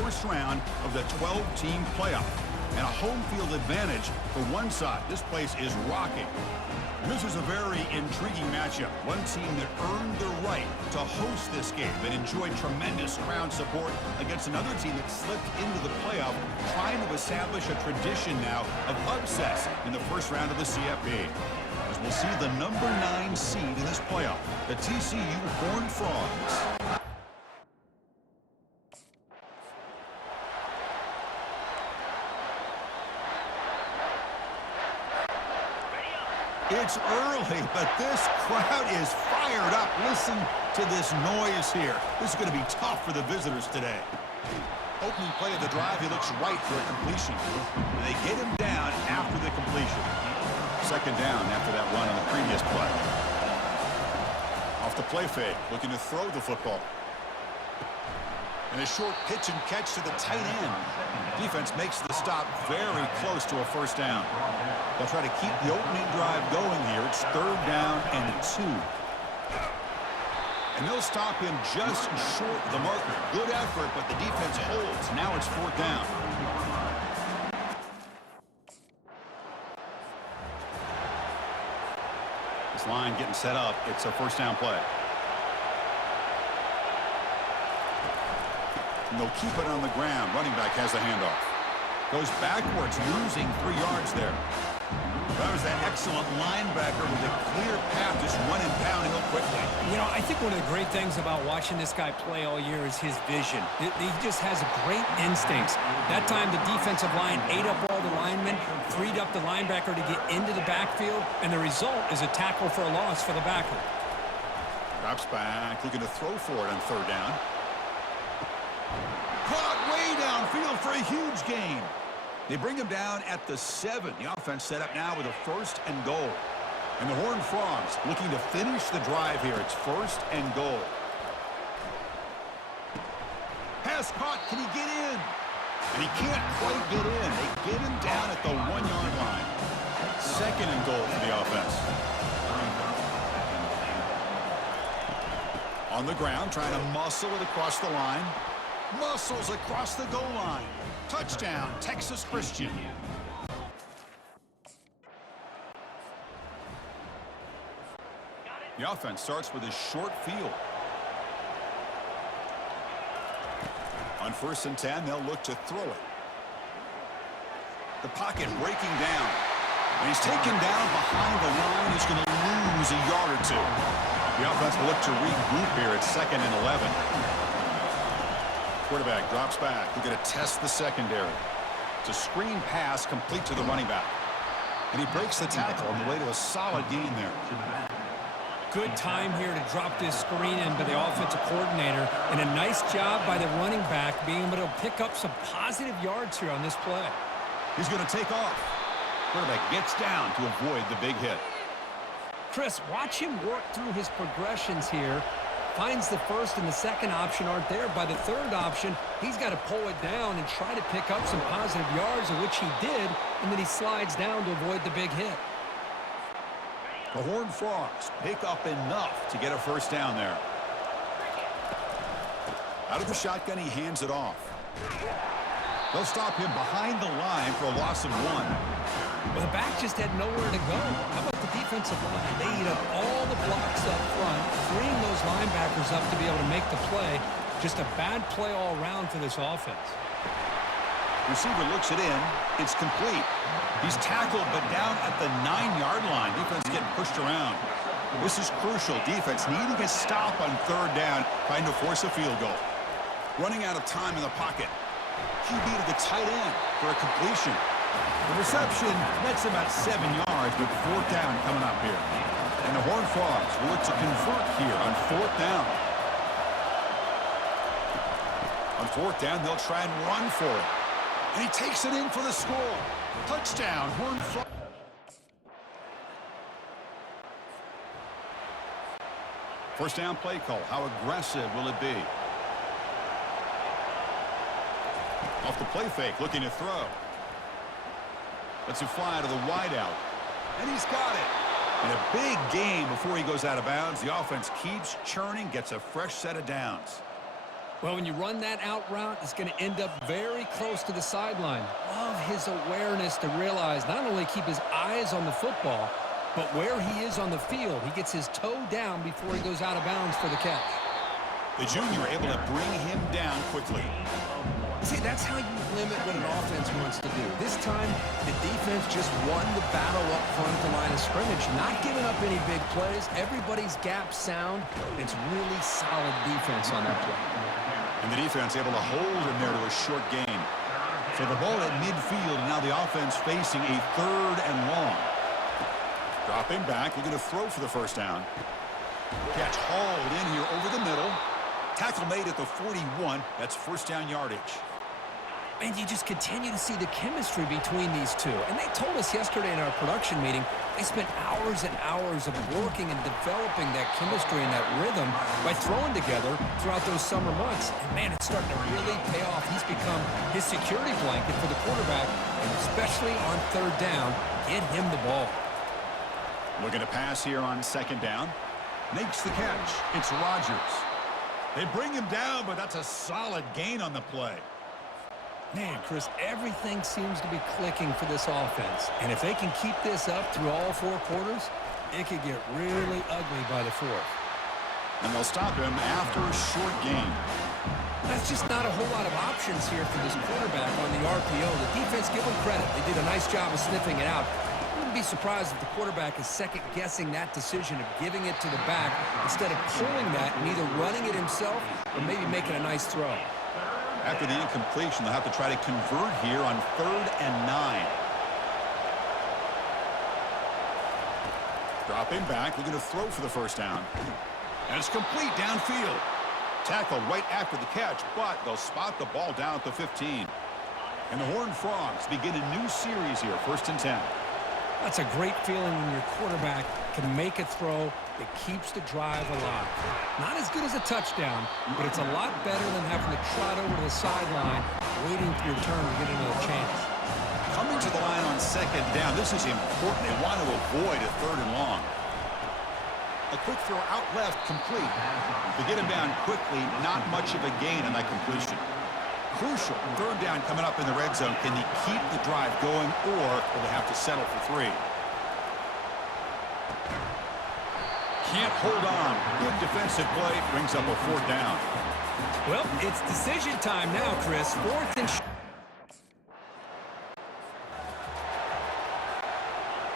first round of the 12-team playoff. And a home field advantage for one side. This place is rocking. And this is a very intriguing matchup. One team that earned the right to host this game and enjoyed tremendous crowd support against another team that slipped into the playoff, trying to establish a tradition now of upsets in the first round of the CFP. As we'll see the number 9 seed in this playoff, the TCU Horned Frogs. It's early, but this crowd is fired up. Listen to this noise here. This is going to be tough for the visitors today. Opening play of the drive, he looks right for a completion. And they get him down after the completion. Second down after that run on the previous play. Off the play fake, looking to throw the football. And a short pitch and catch to the tight end. Defense makes the stop very close to a first down. They'll try to keep the opening drive going here. It's third down and 2. And they'll stop him just short of the marker. Good effort, but the defense holds. Now it's fourth down. This line getting set up. It's a first down play. And they'll keep it on the ground. Running back has the handoff. Goes backwards, losing 3 yards there. That was that excellent linebacker with a clear path, just running downhill quickly. You know, I think one of the great things about watching this guy play all year is his vision. He just has great instincts. That time, the defensive line ate up all the linemen, freed up the linebacker to get into the backfield, and the result is a tackle for a loss for the backer. Drops back, looking to throw for it on third down. Caught way downfield for a huge gain. They bring him down at the 7. The offense set up now with a first and goal. And the Horned Frogs looking to finish the drive here. It's first and goal. Pass caught. Can he get in? And he can't quite get in. They get him down at the 1-yard line. Second and goal for the offense. On the ground, trying to muscle it across the line. Muscles across the goal line. Touchdown, Texas Christian. The offense starts with a short field. On first and 10, they'll look to throw it. The pocket breaking down. And he's taken down behind the line. He's going to lose a yard or 2. The offense will look to regroup here at second and 11. Quarterback drops back. We're going to test the secondary. It's a screen pass complete to the running back. And he breaks the tackle on the way to a solid gain there. Good time here to drop this screen in by the offensive coordinator. And a nice job by the running back being able to pick up some positive yards here on this play. He's going to take off. Quarterback gets down to avoid the big hit. Chris, watch him work through his progressions here. Finds the first and the second option aren't there. By the third option, he's got to pull it down and try to pick up some positive yards, of which he did, and then he slides down to avoid the big hit. The Horned Frogs pick up enough to get a first down there. Out of the shotgun, he hands it off. They'll stop him behind the line for a loss of 1. Well, the back just had nowhere to go. How about the defensive line? They eat up all the blocks up front, freeing those linebackers up to be able to make the play. Just a bad play all around for this offense. Receiver looks it in. It's complete. He's tackled, but down at the 9-yard line. Defense getting pushed around. This is crucial. Defense needing a stop on third down, trying to force a field goal. Running out of time in the pocket. QB to the tight end for a completion. The reception nets him at 7 yards, with fourth down coming up here. And the Horned Frogs will look to convert here on fourth down. On fourth down, they'll try and run for it. And he takes it in for the score. Touchdown, Horned Frogs. First down play call. How aggressive will it be? Off the play fake, looking to throw. Lets him fly to the wideout. And he's got it. And a big gain before he goes out of bounds. The offense keeps churning, gets a fresh set of downs. Well, when you run that out route, it's going to end up very close to the sideline. Love his awareness to realize not only keep his eyes on the football, but where he is on the field. He gets his toe down before he goes out of bounds for the catch. The junior able to bring him down quickly. See, that's how you limit what an offense wants to do. This time, the defense just won the battle up front at the line of scrimmage, not giving up any big plays. Everybody's gap sound. It's really solid defense on that play. And the defense able to hold him there to a short gain. So the ball at midfield, and now the offense facing a 3rd and long. Dropping back, looking to throw for the first down. Catch hauled in here over the middle. Tackle made at the 41. That's first down yardage. And you just continue to see the chemistry between these two. And they told us yesterday in our production meeting, they spent hours and hours of working and developing that chemistry and that rhythm by throwing together throughout those summer months. And, man, it's starting to really pay off. He's become his security blanket for the quarterback, and especially on 3rd down, get him the ball. Looking to pass here on 2nd down. Makes the catch. It's Rodgers. They bring him down, but that's a solid gain on the play. Man, Chris, everything seems to be clicking for this offense. And if they can keep this up through all 4 quarters, it could get really ugly by the 4th. And they'll stop him after a short gain. That's just not a whole lot of options here for this quarterback on the RPO. The defense, give them credit. They did a nice job of sniffing it out. Wouldn't be surprised if the quarterback is second-guessing that decision of giving it to the back instead of pulling that and either running it himself or maybe making a nice throw. After the incompletion, they'll have to try to convert here on 3rd and 9. Dropping back, looking to throw for the first down. And it's complete downfield. Tackle right after the catch, but they'll spot the ball down at the 15. And the Horned Frogs begin a new series here, 1st and 10. That's a great feeling when your quarterback can make a throw that keeps the drive alive. Not as good as a touchdown, but it's a lot better than having to trot over to the sideline, waiting for your turn to get another chance. Coming to the line on 2nd down, this is important. They want to avoid a 3rd and long. A quick throw out left, complete. To get him down quickly, not much of a gain on that completion. Crucial 3rd down coming up in the red zone. Can he keep the drive going, or will they have to settle for 3? Can't hold on. Good defensive play. Brings up a 4th down. Well, it's decision time now, Chris. 4th and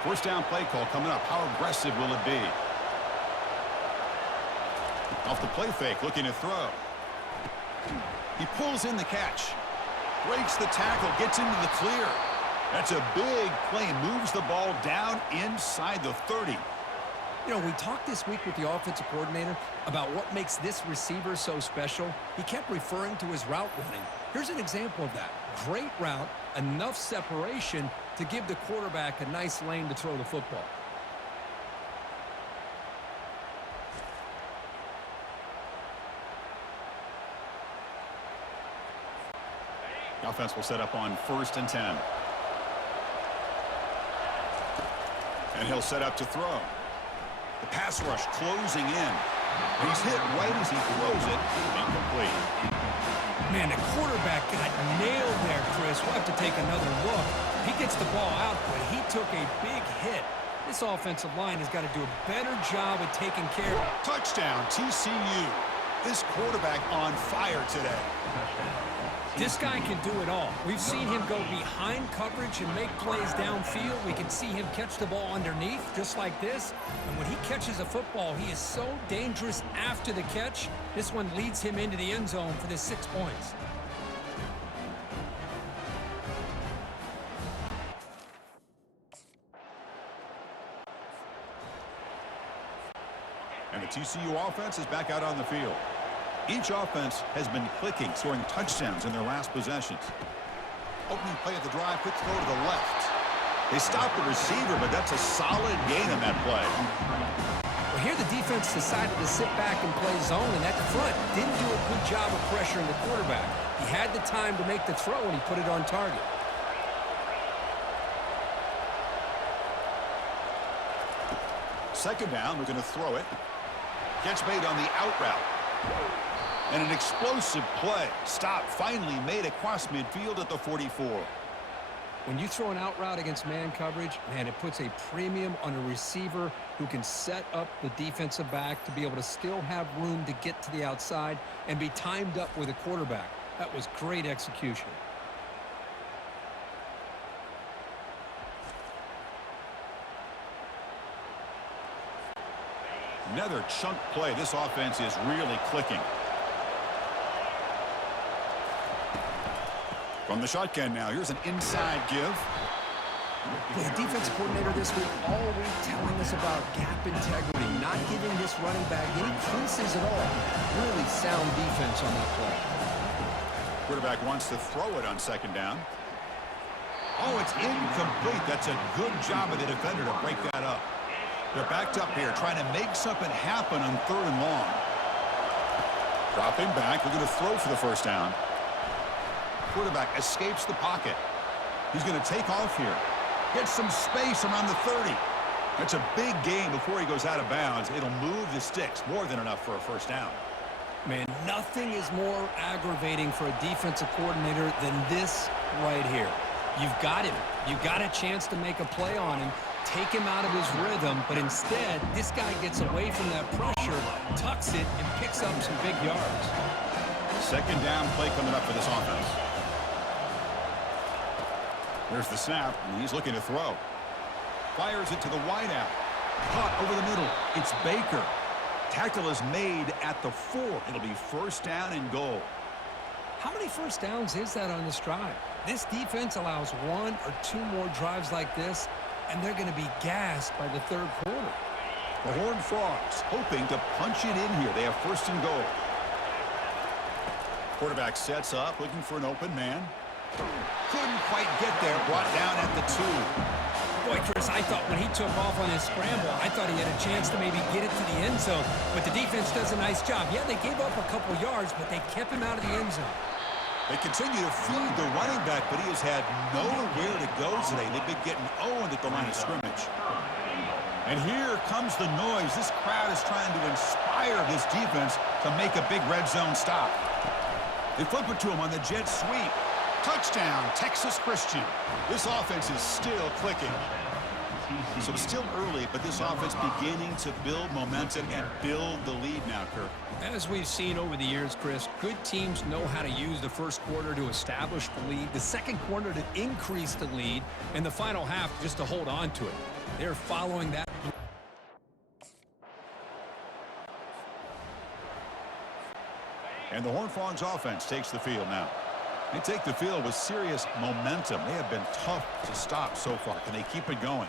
First down play call coming up. How aggressive will it be? Off the play fake, looking to throw. He pulls in the catch. Breaks the tackle, gets into the clear. That's a big play. Moves the ball down inside the 30. You know, we talked this week with the offensive coordinator about what makes this receiver so special. He kept referring to his route running. Here's an example of that. Great route, enough separation to give the quarterback a nice lane to throw the football. The offense will set up on 1st and 10. And he'll set up to throw. The pass rush closing in. He's hit right as he throws it. Incomplete. Man, the quarterback got nailed there, Chris. We'll have to take another look. He gets the ball out, but he took a big hit. This offensive line has got to do a better job of taking care of. Touchdown, TCU. This quarterback on fire today. This guy can do it all. We've seen him go behind coverage and make plays downfield. We can see him catch the ball underneath, just like this. And when he catches a football, he is so dangerous after the catch. This one leads him into the end zone for the 6 points. And the TCU offense is back out on the field. Each offense has been clicking, scoring touchdowns in their last possessions. Opening play of the drive, quick throw to the left. They stop the receiver, but that's a solid gain on that play. Well, here the defense decided to sit back and play zone, and at the front didn't do a good job of pressuring the quarterback. He had the time to make the throw, and he put it on target. Second down, we're going to throw it. Catch made on the out route. And an explosive play. Stop finally made across midfield at the 44. When you throw an out route against man coverage, man, it puts a premium on a receiver who can set up the defensive back to be able to still have room to get to the outside and be timed up with a quarterback. That was great execution. Another chunk play. This offense is really clicking. From the shotgun now, here's an inside give. The defensive coordinator this week all week telling us about gap integrity, not giving this running back any creases at all. Really sound defense on that play. Quarterback wants to throw it on second down. Oh, it's incomplete. That's a good job of the defender to break that up. They're backed up here trying to make something happen on 3rd and long. Dropping back. We're going to throw for the first down. Quarterback escapes the pocket. He's going to take off here. Get some space around the 30. That's a big gain before he goes out of bounds. It'll move the sticks. More than enough for a first down. Man, nothing is more aggravating for a defensive coordinator than this right here. You've got him. You've got a chance to make a play on him, take him out of his rhythm, but instead, this guy gets away from that pressure, tucks it, and picks up some big yards. Second down play coming up for this offense. There's the snap, and he's looking to throw. Fires it to the wideout. Caught over the middle. It's Baker. Tackle is made at the 4. It'll be first down and goal. How many first downs is that on this drive? This defense allows 1 or 2 more drives like this, and they're going to be gassed by the 3rd quarter. The Horned Frogs hoping to punch it in here. They have first and goal. Quarterback sets up, looking for an open man. Couldn't quite get there. Brought down at the 2. Boy, Chris, I thought when he took off on his scramble, I thought he had a chance to maybe get it to the end zone. But the defense does a nice job. Yeah, they gave up a couple yards, but they kept him out of the end zone. They continue to feed the running back, but he has had nowhere to go today. They've been getting owned at the line of scrimmage. And here comes the noise. This crowd is trying to inspire this defense to make a big red zone stop. They flip it to him on the jet sweep. Touchdown, Texas Christian. This offense is still clicking. So it's still early, but this offense beginning to build momentum and build the lead now, Kirk. As we've seen over the years, Chris, good teams know how to use the first quarter to establish the lead, the second quarter to increase the lead, and the final half just to hold on to it. They're following that. And the Horned Frogs offense takes the field now. They take the field with serious momentum. They have been tough to stop so far. Can they keep it going?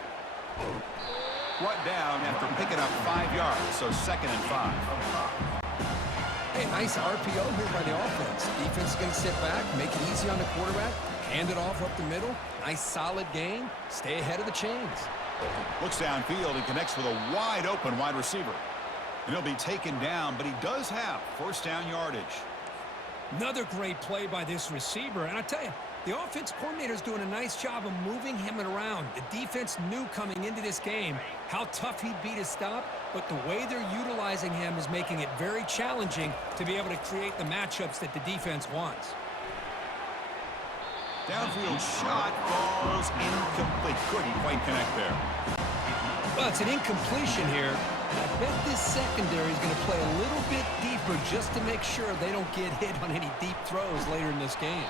Brought down after picking up 5 yards, so 2nd and 5. Hey, nice RPO here by the offense. Defense is going to sit back, make it easy on the quarterback, hand it off up the middle. Nice solid game. Stay ahead of the chains. Looks downfield and connects with a wide open wide receiver. And he'll be taken down, but he does have first down yardage. Another great play by this receiver. And I tell you, the offense coordinator is doing a nice job of moving him around. The defense knew coming into this game how tough he'd be to stop, but the way they're utilizing him is making it very challenging to be able to create the matchups that the defense wants. Downfield shot falls incomplete. Couldn't quite connect there. Well, it's an incompletion here. And I bet this secondary is going to play a little bit deeper just to make sure they don't get hit on any deep throws later in this game.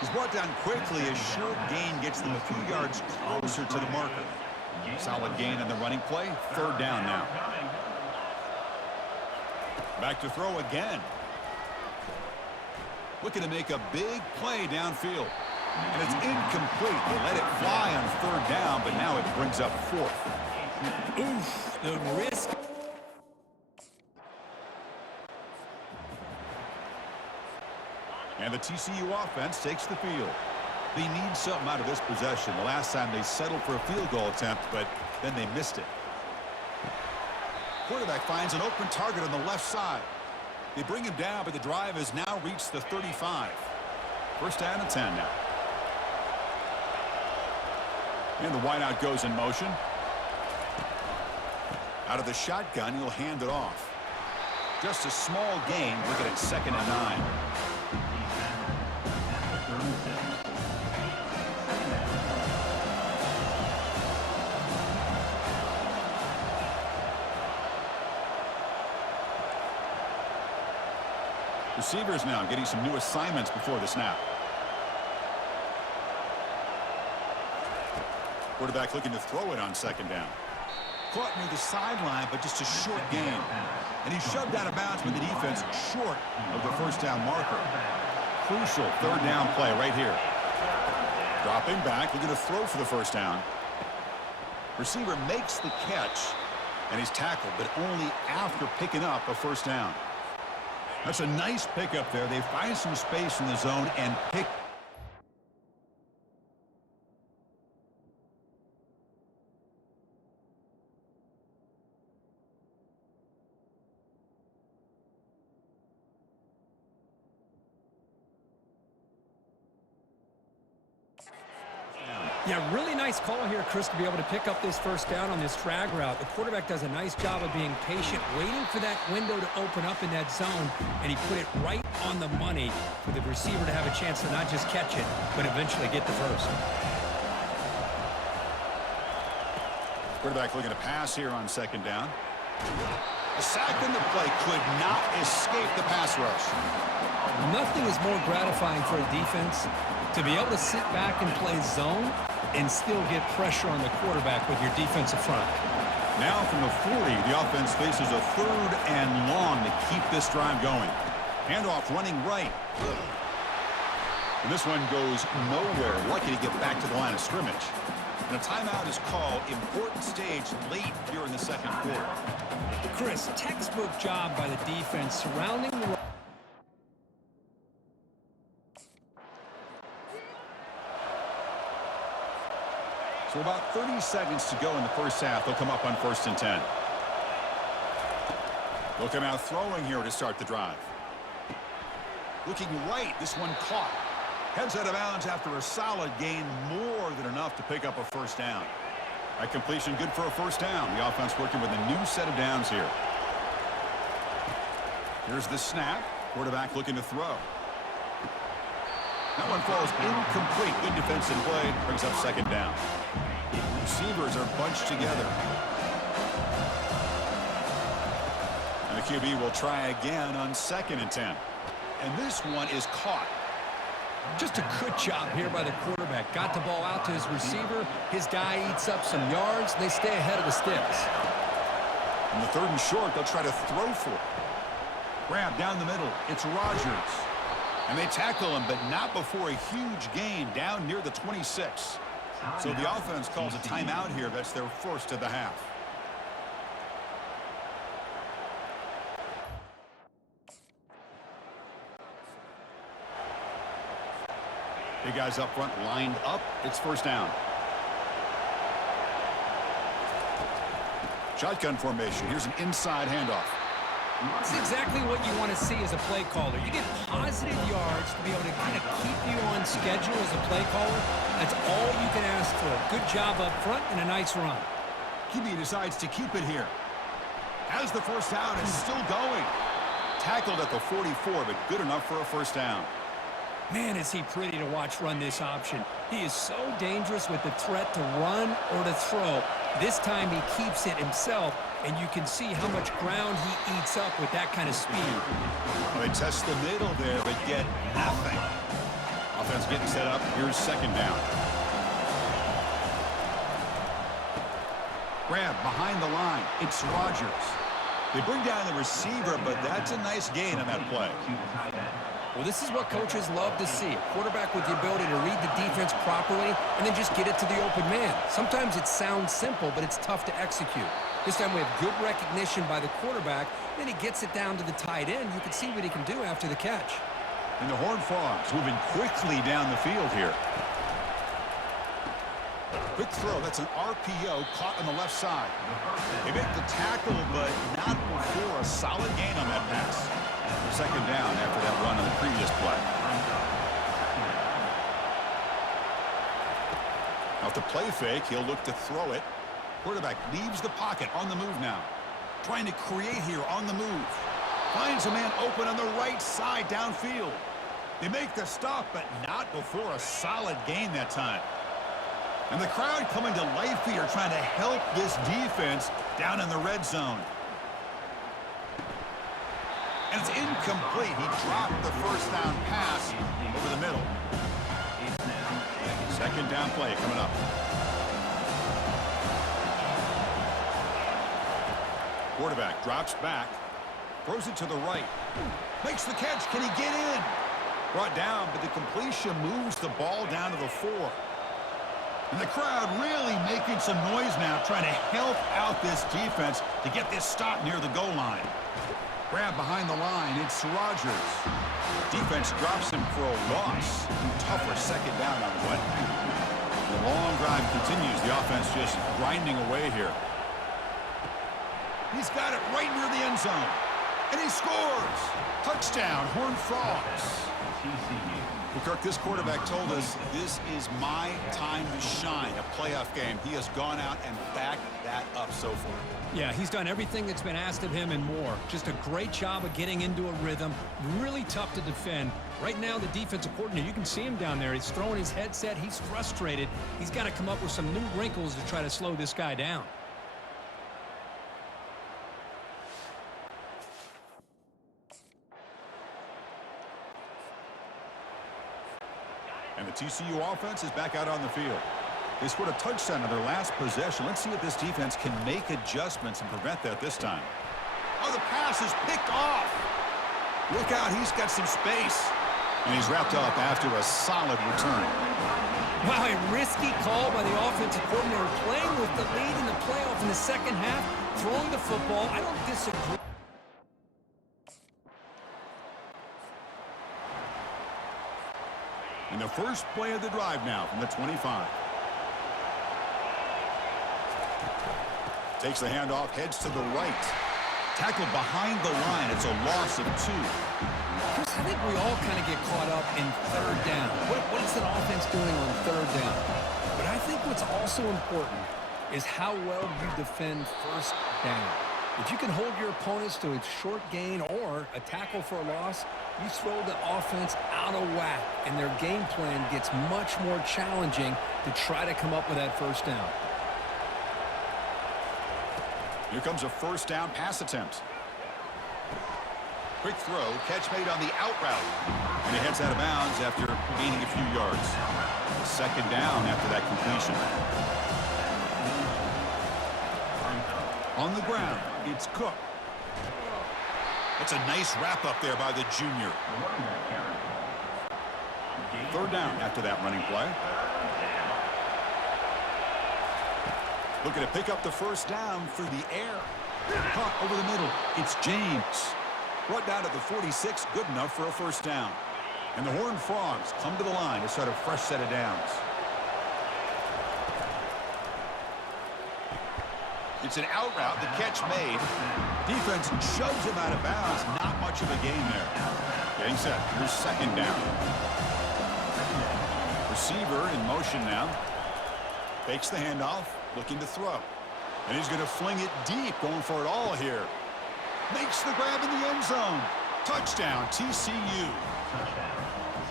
He's brought down quickly. A short gain gets them a few yards closer to the marker. Solid gain on the running play. 3rd down now. Back to throw again. Looking to make a big play downfield. And it's incomplete. They let it fly on 3rd down, but now it brings up 4th. Oof, the risk. And the TCU offense takes the field. They need something out of this possession. The last time they settled for a field goal attempt, but then they missed it. Quarterback finds an open target on the left side. They bring him down, but the drive has now reached the 35. First down and 10 now. And the wideout goes in motion. Out of the shotgun, he'll hand it off. Just a small gain. Looking at 2nd and 9. Receivers now getting some new assignments before the snap. Quarterback looking to throw it on 2nd down. Caught near the sideline, but just a short gain. And he shoved out of bounds with the defense short of the 1st down marker. Crucial 3rd down play right here. Dropping back, looking to throw for the 1st down. Receiver makes the catch, and he's tackled, but only after picking up a 1st down. That's a nice pickup there. They find some space in the zone and pick. Yeah, really nice call here, Chris, to be able to pick up this 1st down on this drag route. The quarterback does a nice job of being patient, waiting for that window to open up in that zone, and he put it right on the money for the receiver to have a chance to not just catch it, but eventually get the 1st. Quarterback looking to pass here on 2nd down. A sack in the play could not escape the pass rush. Nothing is more gratifying for a defense to be able to sit back and play zone and still get pressure on the quarterback with your defensive front. Now from the 40, the offense faces a 3rd and long to keep this drive going. Handoff running right. And this one goes nowhere. Lucky to get back to the line of scrimmage. And a timeout is called. Important stage late here in the 2nd quarter. Chris, textbook job by the defense surrounding the... So about 30 seconds to go in the 1st half. They'll come up on 1st and 10. Looking out throwing here to start the drive. Looking right. This one caught. Heads out of bounds after a solid gain, more than enough to pick up a 1st down. That completion good for a 1st down. The offense working with a new set of downs here. Here's the snap. Quarterback looking to throw. That one falls incomplete. Good defensive play. Brings up 2nd down. Receivers are bunched together. And the QB will try again on 2nd and 10. And this one is caught. Just a good job here by the quarterback. Got the ball out to his receiver. His guy eats up some yards. They stay ahead of the sticks. In the 3rd and short, they'll try to throw for it. Grab down the middle. It's Rodgers. And they tackle him, but not before a huge gain down near the 26. So the offense calls a timeout here. That's their 1st of the half. Big guys up front lined up. It's 1st down. Shotgun formation. Here's an inside handoff. It's exactly what you want to see as a play caller. You get positive yards to be able to kind of keep you on schedule as a play caller. That's all you can ask for. Good job up front and a nice run. QB decides to keep it here. As the 1st down is still going. Tackled at the 44, but good enough for a 1st down. Man, is he pretty to watch run this option. He is so dangerous with the threat to run or to throw. This time he keeps it himself, and you can see how much ground he eats up with that kind of speed. Well, they test the middle there, but get nothing. Offense getting set up. Here's 2nd down. Grab behind the line. It's Rodgers. They bring down the receiver, but that's a nice gain on that play. Well, this is what coaches love to see. A quarterback with the ability to read the defense properly and then just get it to the open man. Sometimes it sounds simple, but it's tough to execute. This time we have good recognition by the quarterback. Then he gets it down to the tight end. You can see what he can do after the catch. And the Horned Frogs moving quickly down the field here. Quick throw. That's an RPO caught on the left side. They make the tackle, but not before a solid gain on that pass. 2nd down after that run on the previous play. Off the play fake, he'll look to throw it. Quarterback leaves the pocket on the move now. Trying to create here on the move. Finds a man open on the right side downfield. They make the stop, but not before a solid gain that time. And the crowd coming to life here, trying to help this defense down in the red zone. And it's incomplete. He dropped the first down pass over the middle. Second down play coming up. Quarterback drops back. Throws it to the right. Makes the catch. Can he get in? Brought down, but the completion moves the ball down to the 4. And the crowd really making some noise now, trying to help out this defense to get this stop near the goal line. Grab behind the line. It's Rodgers. Defense drops him for a loss. Tougher second down on the way. The long drive continues. The offense just grinding away here. He's got it right near the end zone. And he scores! Touchdown, Horned Frogs. Well, Kirk, this quarterback told us this is my time to shine, a playoff game. He has gone out and backed that up so far. Yeah, he's done everything that's been asked of him and more. Just a great job of getting into a rhythm. Really tough to defend. Right now, the defensive coordinator, you can see him down there. He's throwing his headset. He's frustrated. He's got to come up with some new wrinkles to try to slow this guy down. And the TCU offense is back out on the field. They scored a touchdown in their last possession. Let's see if this defense can make adjustments and prevent that this time. Oh, the pass is picked off. Look out, he's got some space. And he's wrapped up after a solid return. Wow, a risky call by the offensive coordinator, playing with the lead in the playoff in the second half, throwing the football. I don't disagree. And the first play of the drive now from the 25. Takes the handoff, heads to the right. Tackled behind the line. It's a loss of 2. Chris, I think we all kind of get caught up in third down. What is that offense doing on third down? But I think what's also important is how well you defend first down. If you can hold your opponents to a short gain or a tackle for a loss, you throw the offense out of whack, and their game plan gets much more challenging to try to come up with that first down. Here comes a first down pass attempt. Quick throw, catch made on the out route. And he heads out of bounds after gaining a few yards. Second down after that completion. On the ground, it's Cook. It's a nice wrap up there by the junior. Third down after that running play. Looking to pick up the first down through the air. Caught over the middle. It's James. Brought down at the 46, good enough for a first down. And the Horned Frogs come to the line to start a fresh set of downs. It's an out route, the catch made. Defense shoves him out of bounds. Not much of a gain there. Getting set. Here's second down. Receiver in motion now. Fakes the handoff, looking to throw. And he's going to fling it deep, going for it all here. Makes the grab in the end zone. Touchdown, TCU.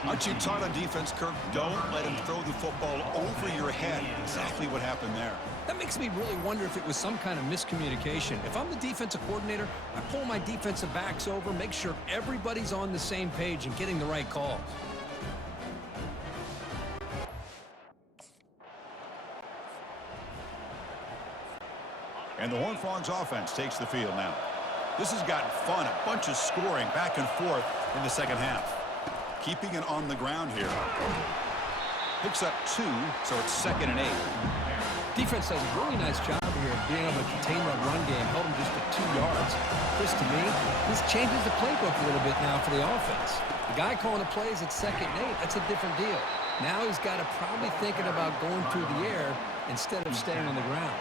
Aren't you taught on defense, Kirk? Don't let him throw the football over your head. Exactly what happened there. That makes me really wonder if it was some kind of miscommunication. If I'm the defensive coordinator, I pull my defensive backs over, make sure everybody's on the same page and getting the right calls. And the Horned Frogs offense takes the field now. This has gotten fun, a bunch of scoring back and forth in the second half. Keeping it on the ground here. Picks up 2, so it's 2nd and 8. Defense does a really nice job here of being able to contain that run game, held him just at 2 yards. Chris, to me, this changes the playbook a little bit now for the offense. The guy calling the plays at 2nd and 8, that's a different deal. Now he's got to probably thinking about going through the air instead of staying on the ground.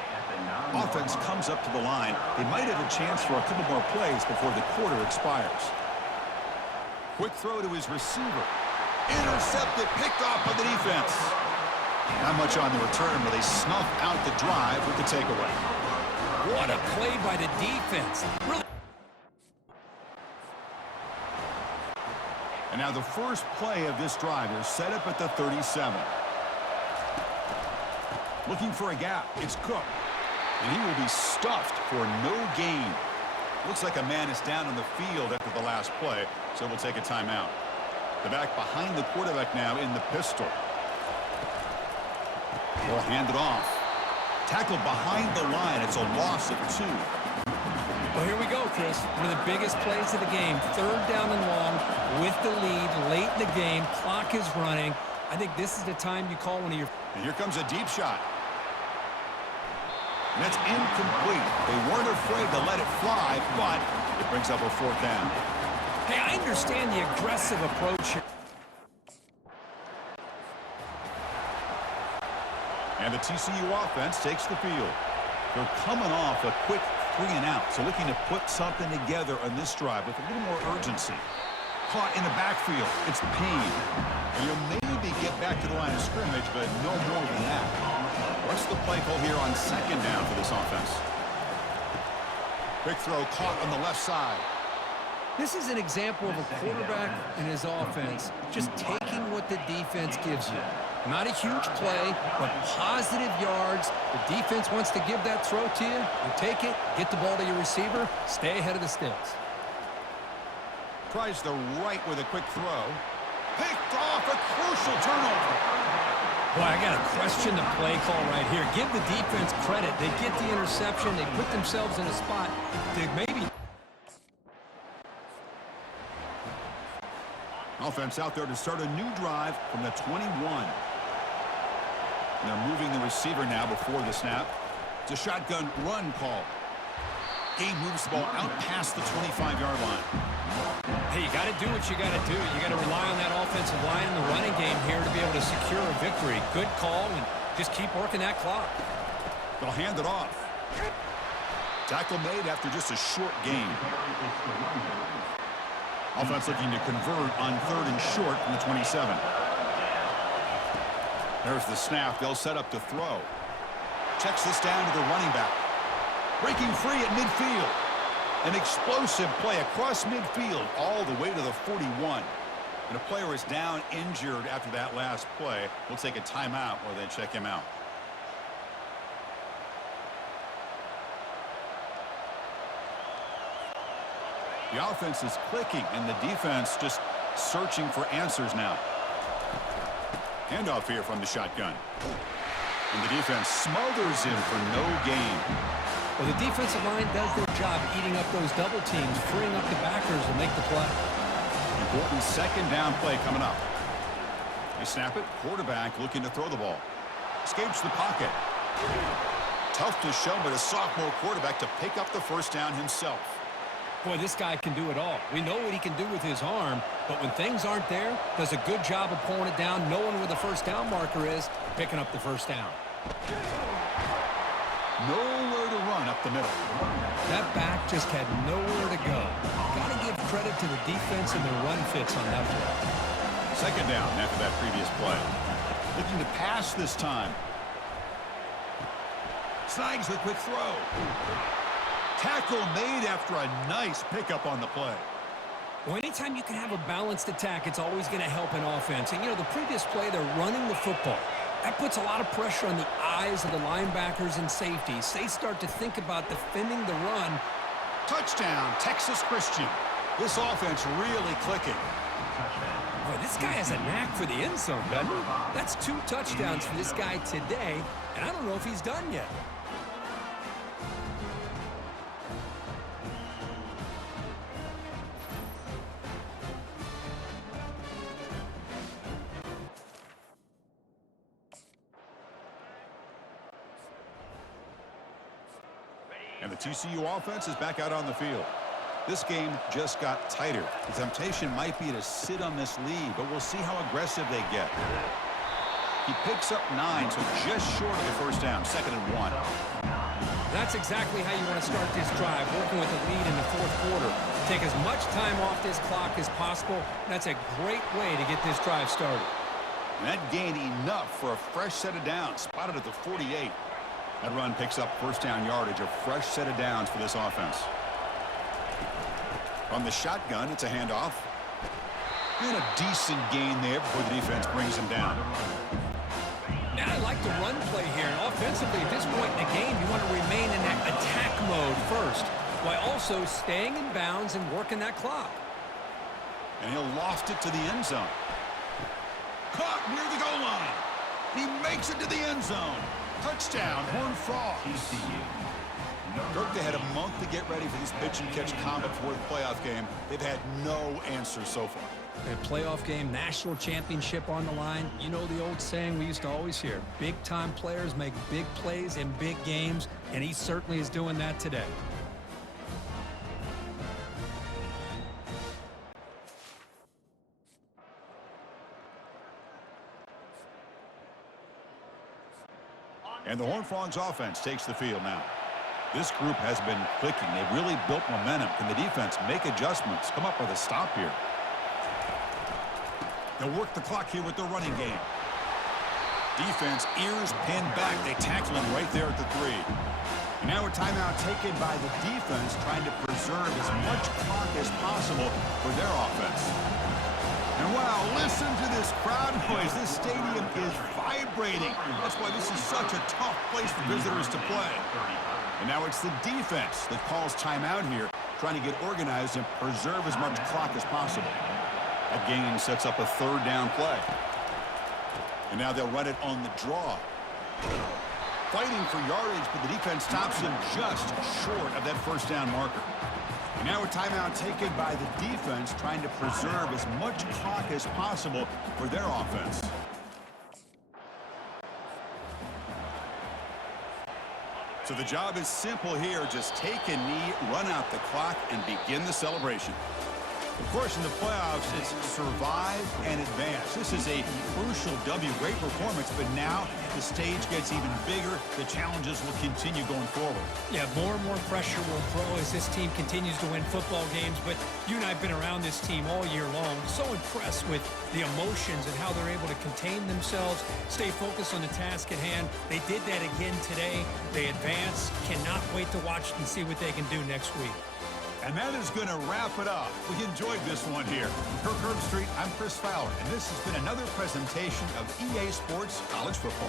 Offense comes up to the line. They might have a chance for a couple more plays before the quarter expires. Quick throw to his receiver. Intercepted, picked off by the defense. Not much on the return, but they snuff out the drive with the takeaway. What a play by the defense. Really. And now the first play of this drive is set up at the 37. Looking for a gap. It's Cook. And he will be stuffed for no gain. Looks like a man is down on the field after the last play, so we'll take a timeout. The back behind the quarterback now in the pistol. Ball handed off. Tackled behind the line. It's a loss of 2. Well, here we go, Chris. One of the biggest plays of the game. 3rd down and long with the lead late in the game. Clock is running. I think this is the time you call one of your... And here comes a deep shot. And that's incomplete. They weren't afraid to let it fly, but it brings up a 4th down. Hey, I understand the aggressive approach here. And the TCU offense takes the field. They're coming off a quick 3-and-out, so looking to put something together on this drive with a little more urgency. Caught in the backfield. It's Payne. And you'll maybe get back to the line of scrimmage, but no more than that. What's the play call here on 2nd down for this offense? Quick throw caught on the left side. This is an example of a quarterback and his offense just taking what the defense gives you. Not a huge play, but positive yards. The defense wants to give that throw to you. You take it, get the ball to your receiver, stay ahead of the sticks. Tries the right with a quick throw. Picked off, a crucial turnover. Boy, I got to question the play call right here. Give the defense credit. They get the interception. They put themselves in a spot to maybe... Offense out there to start a new drive from the 21. And they're moving the receiver now before the snap. It's a shotgun run call. Game moves the ball out past the 25-yard line. Hey, you got to do what you got to do. You got to rely on that offensive line in the running game here to be able to secure a victory. Good call, and just keep working that clock. They'll hand it off. Tackle made after just a short gain. Offense looking to convert on 3rd and short from the 27. There's the snap. They'll set up to throw. Checks this down to the running back. Breaking free at midfield. An explosive play across midfield all the way to the 41. And a player is down injured after that last play. We'll take a timeout while they check him out. The offense is clicking, and the defense just searching for answers now. Handoff here from the shotgun. And the defense smothers him for no gain. Well, the defensive line does their job eating up those double teams, freeing up the backers to make the play. Important 2nd down play coming up. They snap it. Quarterback looking to throw the ball. Escapes the pocket. Tough to show, but a sophomore quarterback to pick up the 1st down himself. Boy, this guy can do it all. We know what he can do with his arm, but when things aren't there, does a good job of pulling it down, knowing where the 1st down marker is, picking up the 1st down. Nowhere to run up the middle. That back just had nowhere to go. Got to give credit to the defense and the run fits on that play. 2nd down after that previous play. Looking to pass this time. Snags the quick throw. Tackle made after a nice pickup on the play. Well, anytime you can have a balanced attack, it's always going to help an offense. And, you know, the previous play, they're running the football. That puts a lot of pressure on the eyes of the linebackers and safeties. They start to think about defending the run. Touchdown, Texas Christian. This offense really clicking. Boy, this guy has a knack for the end zone, doesn't he? That's 2 touchdowns for this guy today, and I don't know if he's done yet. And the TCU offense is back out on the field. This game just got tighter. The temptation might be to sit on this lead, but we'll see how aggressive they get. He picks up 9, so just short of the 1st down, 2nd and 1. That's exactly how you want to start this drive, working with the lead in the 4th quarter. Take as much time off this clock as possible. That's a great way to get this drive started. And that gained enough for a fresh set of downs, spotted at the 48. That run picks up 1st down yardage, a fresh set of downs for this offense. From the shotgun, it's a handoff. And a decent gain there before the defense brings him down. Now I like the run play here. And offensively, at this point in the game, you want to remain in that attack mode first, while also staying in bounds and working that clock. And he'll loft it to the end zone. Caught near the goal line. He makes it to the end zone. Touchdown, Horned Frogs. TCU. Kirk, they had a month to get ready for this pitch-and-catch combat for the playoff game. They've had no answers so far. A playoff game, national championship on the line. You know the old saying we used to always hear. Big-time players make big plays in big games, and he certainly is doing that today. And the Horned Frogs offense takes the field now. This group has been clicking. They've really built momentum. Can the defense make adjustments? Come up with a stop here. They'll work the clock here with their running game. Defense, ears pinned back. They tackle him right there at the 3. And now a timeout taken by the defense, trying to preserve as much clock as possible for their offense. And wow, listen to this crowd noise. This stadium is vibrating. That's why this is such a tough place for visitors to play. And now it's the defense that calls timeout here, trying to get organized and preserve as much clock as possible. That gain sets up a 3rd down play. And now they'll run it on the draw. Fighting for yardage, but the defense stops him just short of that 1st down marker. And now a timeout taken by the defense, trying to preserve as much clock as possible for their offense. So the job is simple here. Just take a knee, run out the clock, and begin the celebration. Of course, in the playoffs, it's survive and advance. This is a crucial W. Great performance, but now the stage gets even bigger. The challenges will continue going forward. Yeah, more and more pressure will grow as this team continues to win football games. But you and I have been around this team all year long. So impressed with the emotions and how they're able to contain themselves, stay focused on the task at hand. They did that again today. They advance. Cannot wait to watch and see what they can do next week. And that is going to wrap it up. We enjoyed this one here. From Kirk Street, I'm Chris Fowler, and this has been another presentation of EA Sports College Football.